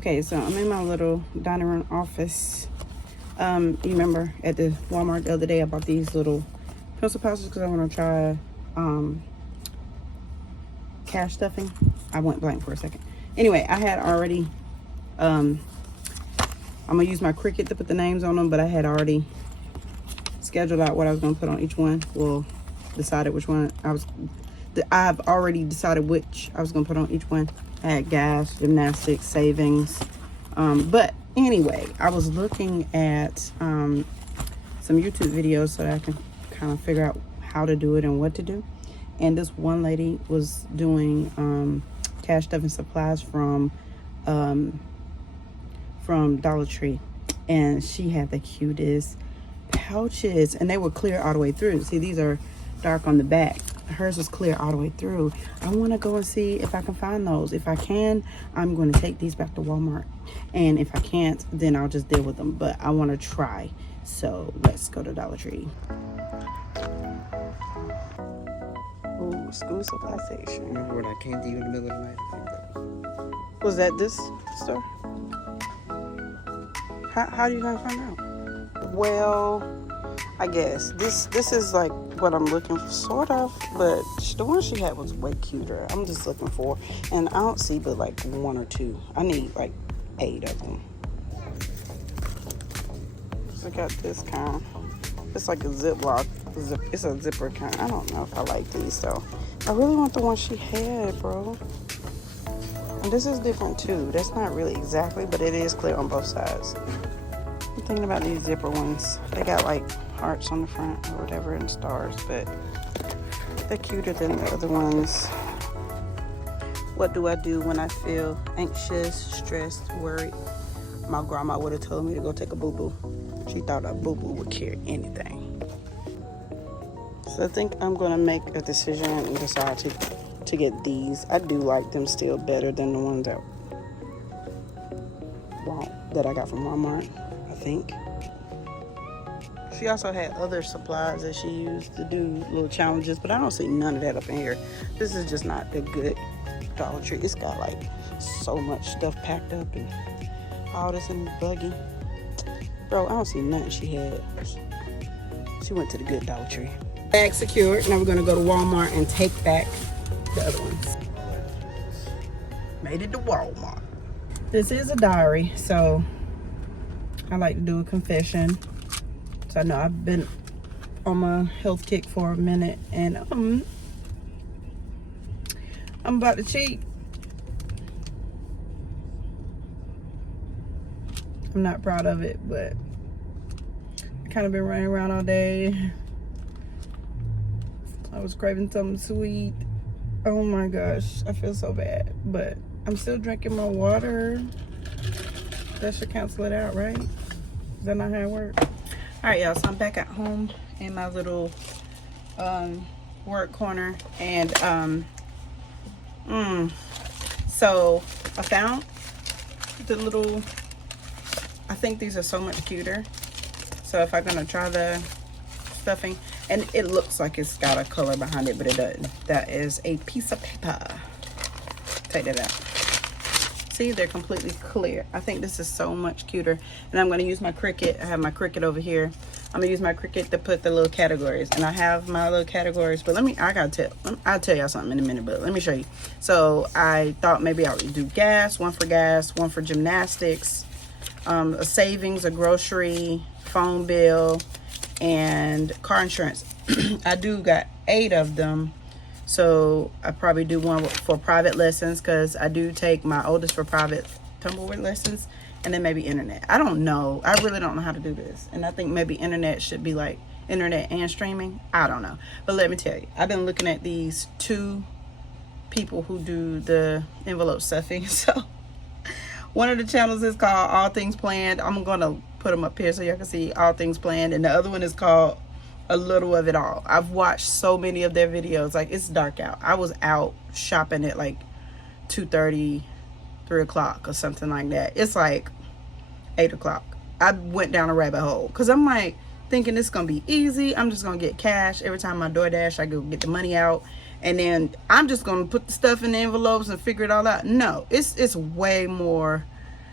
Okay, so I'm in my little dining room office. You remember at the Walmart the other day I bought these little pencil pouches because I want to try cash stuffing. I went blank for a second. Anyway, I had already I'm gonna use my Cricut to put the names on them, but I had already scheduled out what I was gonna put on each one. Well, decided which one I've already decided which I was gonna put on each one. I had gas, gymnastics, savings. But anyway, I was looking at some YouTube videos so that I can kind of figure out how to do it and what to do. And this one lady was doing cash stuffing supplies from Dollar Tree, and she had the cutest pouches, and they were clear all the way through. See, these are dark on the back. Hers was clear all the way through. I want to go and see if I can find those. If I can, I'm going to take these back to Walmart, and if I can't, then I'll just deal with them. But I want to try, so let's go to Dollar Tree. Ooh, school supply section. Remember when I came to you in the middle of the night? I think that was that this store? How do you guys find out? Well, I guess this is like what I'm looking for, sort of, but the one she had was way cuter. I'm just looking for, and I don't see but like one or two. I need like 8 of them. So I got this kind. It's like a Ziploc. It's a zipper kind. I don't know if I like these though. I really want the one she had, bro. And this is different too. That's not really exactly, but it is clear on both sides. I'm thinking about these zipper ones. They got like hearts on the front or whatever and stars, but they're cuter than the other ones. What do I do when I feel anxious, stressed, worried? My grandma would have told me to go take a boo-boo. She thought a boo-boo would cure anything. So I think I'm gonna make a decision and decide to get these. I do like them still better than the ones that I got from Walmart, I think. She also had other supplies that she used to do little challenges, but I don't see none of that up in here. This is just not a good Dollar Tree. It's got like so much stuff packed up and all this in the buggy. Bro, I don't see nothing she had. She went to the good Dollar Tree. Bag secured. Now we're gonna go to Walmart and take back the other ones. Made it to Walmart. This is a diary, so I like to do a confession. So I know I've been on my health kick for a minute, and I'm about to cheat. I'm not proud of it, but I kind of been running around all day. I was craving something sweet. Oh my gosh, I feel so bad, but I'm still drinking my water. That should cancel it out, right? Is that not how it works? All right, y'all, so I'm back at home in my little work corner, and so I found the little, I think these are so much cuter. So if I'm gonna try the stuffing, and it looks like it's got a color behind it, but it doesn't. That is a piece of paper. Take that out. See, they're completely clear. I think this is so much cuter. And I'm gonna use my Cricut. I have my Cricut over here. I'm gonna use my Cricut to put the little categories. And I have my little categories, but I'll tell y'all something in a minute, but let me show you. So I thought maybe I would do one for gas, one for gymnastics, a savings, a grocery, phone bill, and car insurance. I do got 8 of them. So I probably do one for private lessons, because I do take my oldest for private tumbleweed lessons, and then maybe internet. I don't know. I really don't know how to do this. And I think maybe internet should be like internet and streaming. I don't know. But let me tell you, I've been looking at these 2 people who do the envelope stuffing. So one of the channels is called All Things Planned. I'm going to put them up here so y'all can see All Things Planned. And the other one is called A Little of It All. I've watched so many of their videos. Like, it's dark out. I was out shopping at like 2:30, 3 o'clock or something like that. It's like 8 o'clock. I went down a rabbit hole because I'm like thinking it's gonna be easy. I'm just gonna get cash every time I DoorDash. I go get the money out, and then I'm just gonna put the stuff in the envelopes and figure it all out. No, it's way more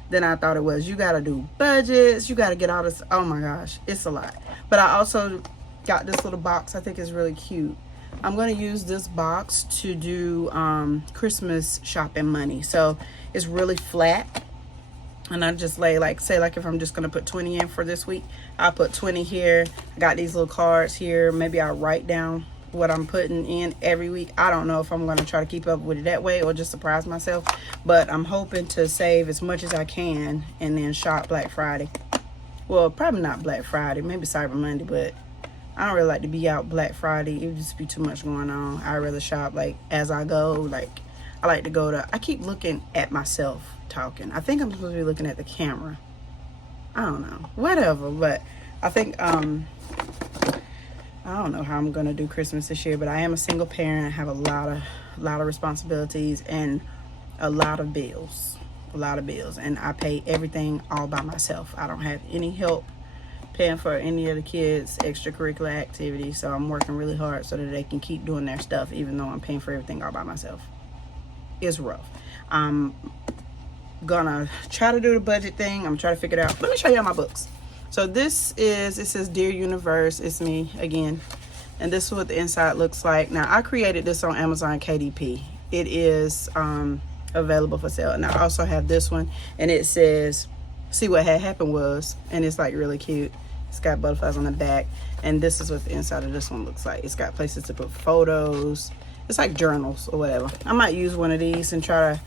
than I thought it was. You got to do budgets. You got to get all this. Oh my gosh, it's a lot. But I also got this little box. I think it's really cute. I'm going to use this box to do Christmas shopping money. So it's really flat. And I just lay, like, say, like, if I'm just going to put 20 in for this week, I'll put 20 here. I got these little cards here. Maybe I'll write down what I'm putting in every week. I don't know if I'm going to try to keep up with it that way or just surprise myself. But I'm hoping to save as much as I can and then shop Black Friday. Well, probably not Black Friday. Maybe Cyber Monday, but I don't really like to be out Black Friday. It would just be too much going on. I'd rather shop, like, as I go. Like, I like to go to... I keep looking at myself talking. I think I'm supposed to be looking at the camera. I don't know. Whatever. But I think... I don't know how I'm gonna do Christmas this year, but I am a single parent. I have a lot of responsibilities and a lot of bills. And I pay everything all by myself. I don't have any help paying for any of the kids' extracurricular activities, so I'm working really hard so that they can keep doing their stuff even though I'm paying for everything all by myself. It's rough. I'm gonna try to do the budget thing. I'm trying to figure it out. Let me show y'all my books. So this is, it says Dear Universe. It's me again, and this is what the inside looks like. Now I created this on Amazon KDP. It is available for sale, and I also have this one, and it says see what had happened was, and it's like really cute. It's got butterflies on the back, and this is what the inside of this one looks like. It's got places to put photos. It's like journals or whatever. I might use one of these and try to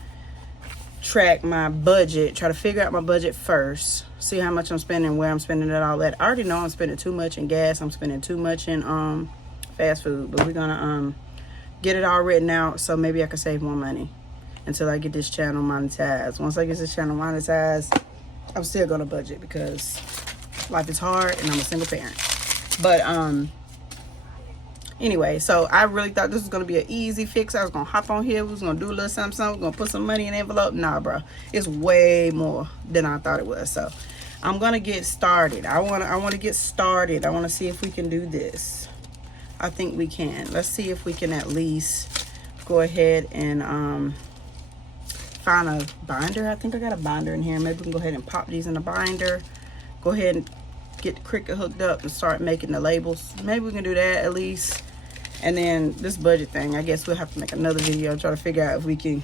track my budget, try to figure out my budget first, see how much I'm spending, where I'm spending it all at. I already know I'm spending too much in gas. I'm spending too much in fast food, but we're gonna get it all written out so maybe I can save more money until I get this channel monetized. Once I get this channel monetized, I'm still gonna budget because life is hard and I'm a single parent. But anyway, so I really thought this was gonna be an easy fix. I was gonna hop on here, we was gonna do a little something, we're gonna put some money in an envelope. Nah, bro, it's way more than I thought it was. So I'm gonna get started. I wanna get started. I wanna see if we can do this. I think we can. Let's see if we can at least go ahead and find a binder. I think I got a binder in here. Maybe we can go ahead and pop these in the binder. Go ahead and get the Cricut hooked up and start making the labels. Maybe we can do that at least. And then this budget thing, I guess we'll have to make another video try to figure out if we can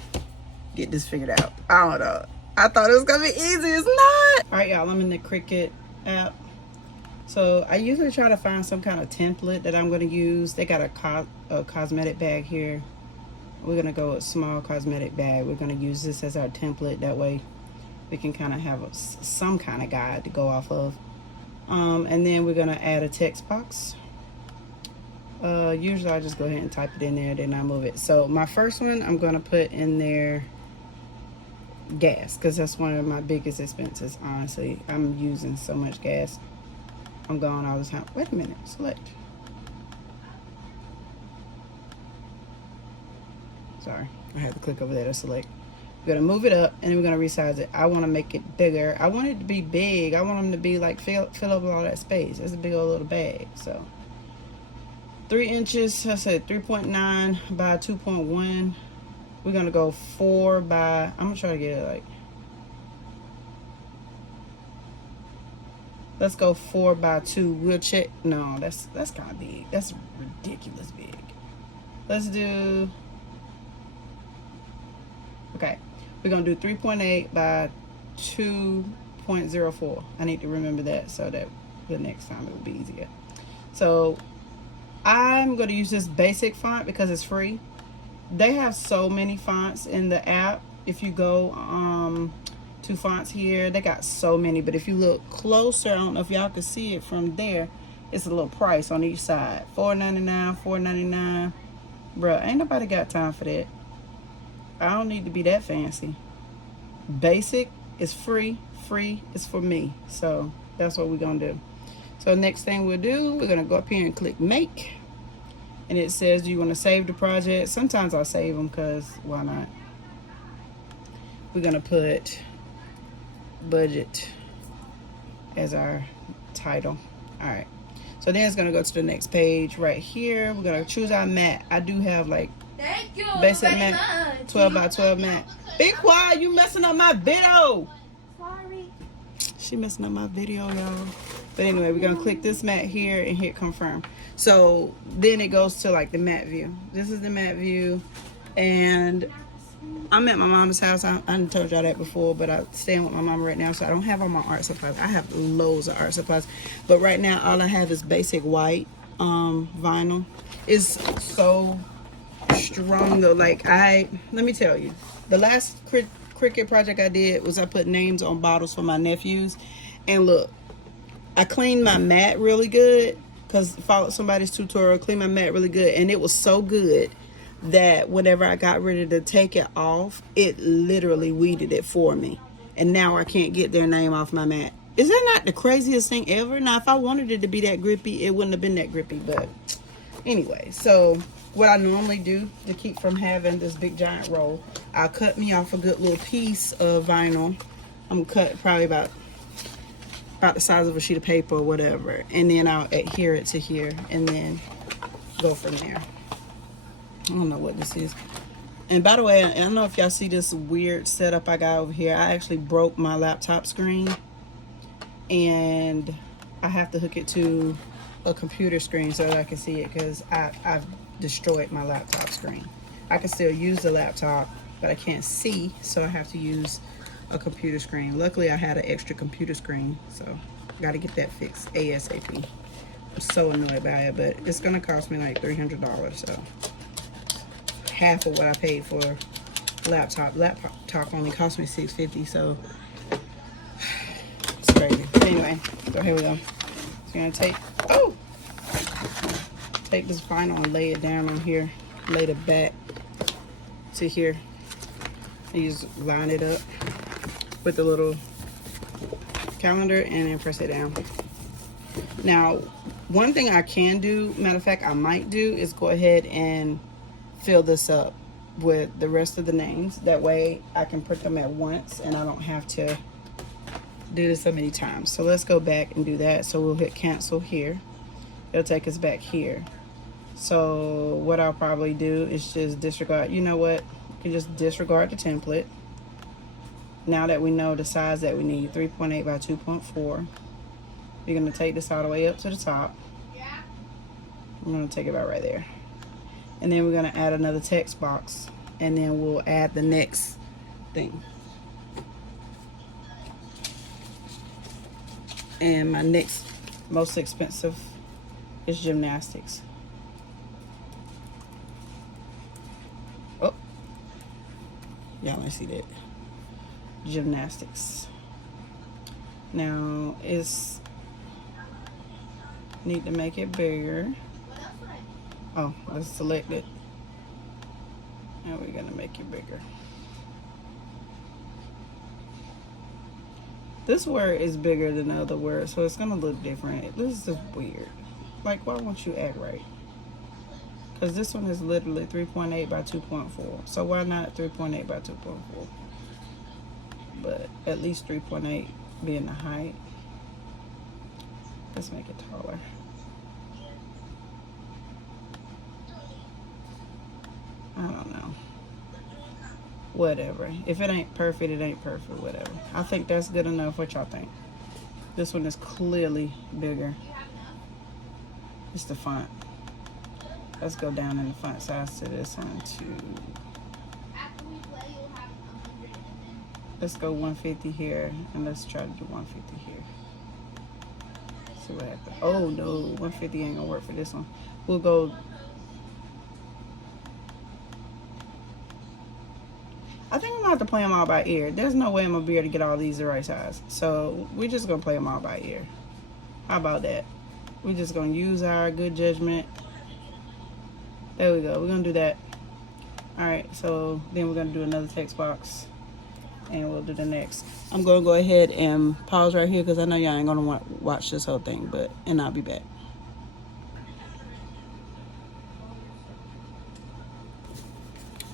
get this figured out. I don't know. I thought it was gonna be easy. It's not. All right, y'all, I'm in the Cricut app. So I usually try to find some kind of template that I'm gonna use. They got a cosmetic bag here. We're gonna go with small cosmetic bag. We're gonna use this as our template. That way we can kind of have some kind of guide to go off of. And then we're gonna add a text box. Usually I just go ahead and type it in there, then I move it. So my first one, I'm gonna put in there gas, because that's one of my biggest expenses. Honestly, I'm using so much gas. I'm going all the time. Wait a minute, select. Sorry, I had to click over there to select. We're gonna move it up, and then we're gonna resize it. I want to make it bigger. I want it to be big. I want them to be like fill up all that space. It's a big old little bag. So 3 inches. I said 3.9 by 2.1. We're gonna go 4 by. I'm gonna try to get it like. Let's go 4 by 2. We'll check. No, that's kind of big. That's ridiculous big. Let's do. Okay, we're gonna do 3.8 by 2.04. I need to remember that so that the next time it will be easier. So I'm gonna use this basic font because it's free. They have so many fonts in the app. If you go to fonts here, they got so many, but if you look closer, I don't know if y'all can see it from there, it's a little price on each side. $4.99, $4.99. Bruh, ain't nobody got time for that. I don't need to be that fancy. Basic is free. Free is for me. So that's what we're gonna do. So next thing we'll do, we're gonna go up here and click make. And it says, do you want to save the project? Sometimes I'll save them because why not? We're gonna put budget as our title. All right. So then it's gonna go to the next page right here. We're gonna choose our mat. I do have like basic mat, 12 by 12 mat. Be quiet, you messing up my video. Sorry. She messing up my video, y'all. But anyway, we're gonna click this matte here and hit confirm. So then it goes to like the matte view. This is the matte view, and I'm at my mama's house. I done told y'all that before, but I'm staying with my mama right now, so I don't have all my art supplies. I have loads of art supplies, but right now all I have is basic white vinyl. It's so strong though. Like let me tell you, the last Cricut project I did was I put names on bottles for my nephews, and look, I cleaned my mat really good because followed somebody's tutorial, cleaned my mat really good, and it was so good that whenever I got ready to take it off, it literally weeded it for me, and now I can't get their name off my mat. Is that not the craziest thing ever? Now, if I wanted it to be that grippy, it wouldn't have been that grippy, but anyway, so what I normally do to keep from having this big giant roll, I'll cut me off a good little piece of vinyl. I'm gonna cut probably about the size of a sheet of paper or whatever, and then I'll adhere it to here and then go from there. I don't know what this is. And by the way, I don't know if y'all see this weird setup I got over here. I actually broke my laptop screen, and I have to hook it to a computer screen so that I can see it, because I've destroyed my laptop screen. I can still use the laptop, but I can't see, so I have to use a computer screen. Luckily, I had an extra computer screen, so got to get that fixed ASAP. I'm so annoyed by it, but it's gonna cost me like $300, so half of what I paid for laptop. Laptop only cost me $650, so it's crazy. But anyway, so here we go. So I'm gonna take this vinyl and lay it down on here, lay the back to here, and you just line it up with the little calendar and then press it down. Now, one thing I can do, matter of fact I might do, is go ahead and fill this up with the rest of the names. That way I can print them at once and I don't have to do this so many times. So let's go back and do that. So we'll hit cancel here. It'll take us back here. So what I'll probably do is just disregard, you know what, you can just disregard the template. Now that we know the size that we need, 3.8 by 2.4, you're going to take this all the way up to the top. I'm going to take it about right there. And then we're going to add another text box, and then we'll add the next thing. And my next most expensive is gymnastics. Oh, y'all ain't see that. Gymnastics. Now it's need to make it bigger. Oh, let's select it. And we're gonna make it bigger. This word is bigger than the other word, so it's gonna look different. This is just weird. Like, why won't you act right? Because this one is literally 3.8 by 2.4. So why not 3.8 by 2.4? But at least 3.8 being the height. Let's make it taller. I don't know. Whatever. If it ain't perfect, it ain't perfect. Whatever. I think that's good enough. What y'all think? This one is clearly bigger. It's the font. Let's go down in the font size to this one to. Let's go 150 here, and let's try to do 150 here. See what happens. Oh no, 150 ain't gonna work for this one. We'll go. I think I'm gonna have to play them all by ear. There's no way I'm gonna be able to get all these the right size. So we're just gonna play them all by ear. How about that? We're just gonna use our good judgment. There we go. We're gonna do that. All right. So then we're gonna do another text box, and we'll do the next. I'm gonna go ahead and pause right here because I know y'all ain't gonna want to watch this whole thing, and I'll be back.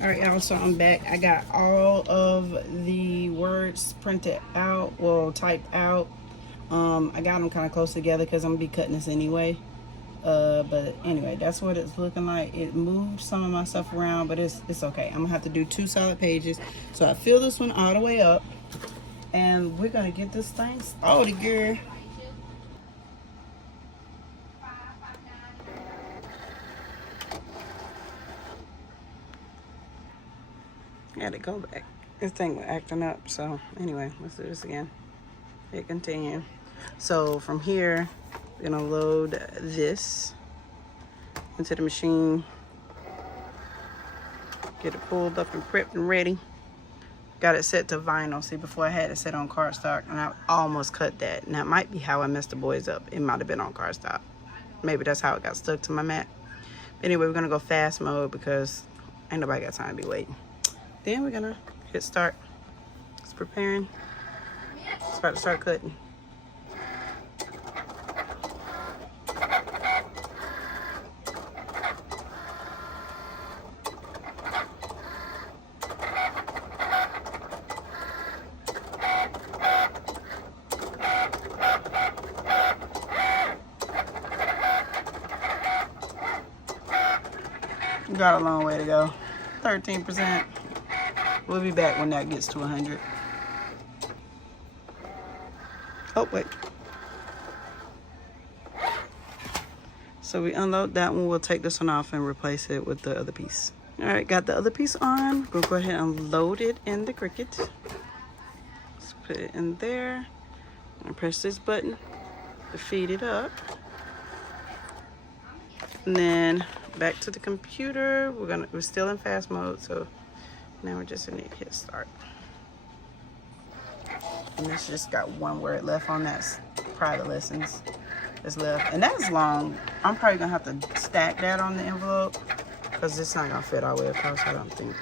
All right, y'all, so I'm back. I got all of the words printed out, well, typed out. I got them kind of close together because I'm gonna be cutting this anyway. But anyway, that's what it's looking like. It moved some of my stuff around, but it's okay. I'm gonna have to do 2 solid pages. So I fill this one all the way up, And we're gonna get this thing started, girl. I had to go back. This thing was acting up. So anyway, let's do this again. Hit continue. So from here, we're gonna load this into the machine. Get it pulled up and prepped and ready. Got it set to vinyl. See, before I had it set on cardstock, and I almost cut that. And that might be how I messed the boys up. It might have been on cardstock. Maybe that's how it got stuck to my mat. Anyway, we're gonna go fast mode because ain't nobody got time to be waiting. Then we're gonna hit start. It's preparing. It's about to start cutting. Got a long way to go. 13%. We'll be back when that gets to 100. Oh, wait. So we unload that one. We'll take this one off and replace it with the other piece. All right, got the other piece on. We'll go ahead and load it in the Cricut. Let's put it in there. And press this button to feed it up. And then back to the computer. We're still in fast mode, so now we're just gonna hit start. And this just got one word left on that private lessons that's left. And that's long. I'm probably gonna have to stack that on the envelope because it's not gonna fit all the way across, I don't think.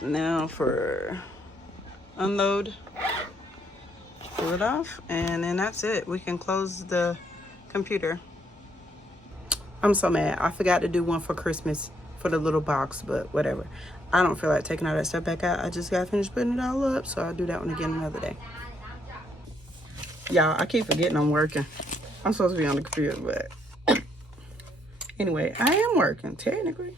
Now for unload, pull it off, and then that's it. We can close the computer. I'm so mad. I forgot to do one for Christmas for the little box, but whatever. I don't feel like taking all that stuff back out. I just got finished putting it all up, so I'll do that one again another day. Y'all, I keep forgetting I'm working. I'm supposed to be on the computer, but anyway, I am working technically.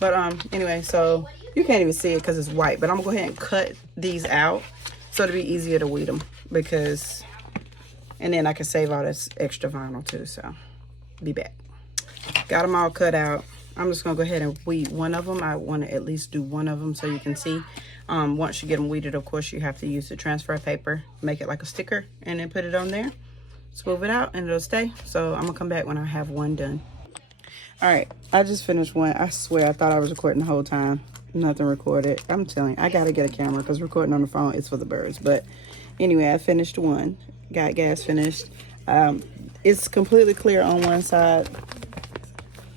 But anyway, so you can't even see it because it's white, but I'm gonna go ahead and cut these out so it'll be easier to weed them, because, and then I can save all this extra vinyl too. So be back. Got them all cut out. I'm just gonna go ahead and weed one of them. I want to at least do one of them so you can see. Once you get them weeded, of course, you have to use the transfer paper, make it like a sticker, and then put it on there. Smooth it out and it'll stay. So I'm gonna come back when I have one done. All right, I just finished one. I swear I thought I was recording the whole time. Nothing recorded. I'm telling you, I gotta get a camera because recording on the phone is for the birds. But anyway, I finished one. Got gas finished. It's completely clear on one side,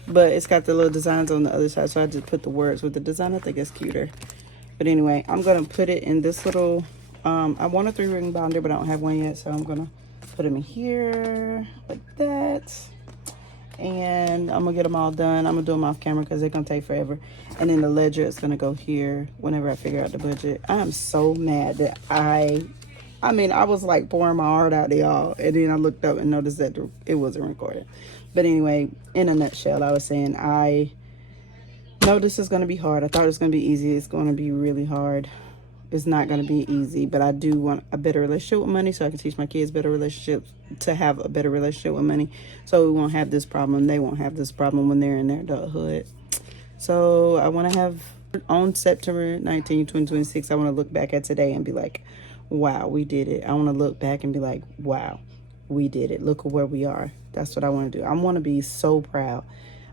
but it's got the little designs on the other side. So I just put the words with the design. I think it's cuter. But anyway, I'm gonna put it in this little, I want a 3-ring binder, but I don't have one yet. So I'm gonna put them in here like that. And I'm gonna get them all done. I'm gonna do them off camera because they're gonna take forever. And then the ledger is gonna go here whenever I figure out the budget. I am so mad that I mean, I was like pouring my heart out to y'all, and then I looked up and noticed that it wasn't recorded. But anyway, in a nutshell, I was saying I know this is gonna be hard. I thought it was gonna be easy. It's gonna be really hard. It's not going to be easy, but I do want a better relationship with money so I can teach my kids better relationships, to have a better relationship with money, so we won't have this problem. They won't have this problem when they're in their adulthood. So I want to have, on September 19, 2026, I want to look back at today and be like, wow, we did it. I want to look back and be like, wow, we did it. Look at where we are. That's what I want to do. I want to be so proud.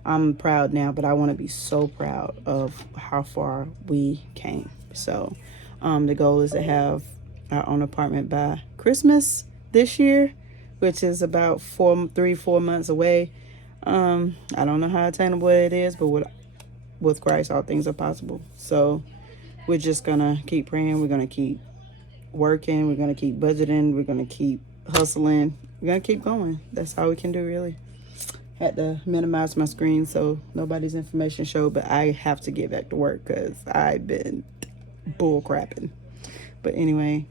I'm proud now, but I want to be so proud of how far we came. So the goal is to have our own apartment by Christmas this year, which is about 3-4 months away. I don't know how attainable it is, but with Christ, all things are possible. So we're just gonna keep praying. We're gonna keep working. We're gonna keep budgeting. We're gonna keep hustling. We're gonna keep going. That's all we can do, really. Had to minimize my screen so nobody's information showed, but I have to get back to work because I've been bull crapping. But anyway,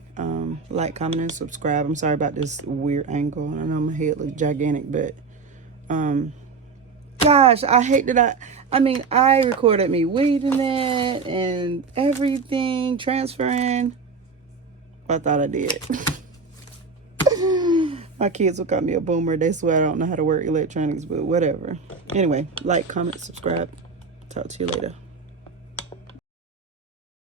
like, comment, and subscribe. I'm sorry about this weird angle. I know my head looks gigantic, but gosh, I hate that I recorded me weeding it and everything, transferring. I thought I did. My kids will call me a boomer. They swear I don't know how to work electronics, but whatever. Anyway, like, comment, subscribe. Talk to you later.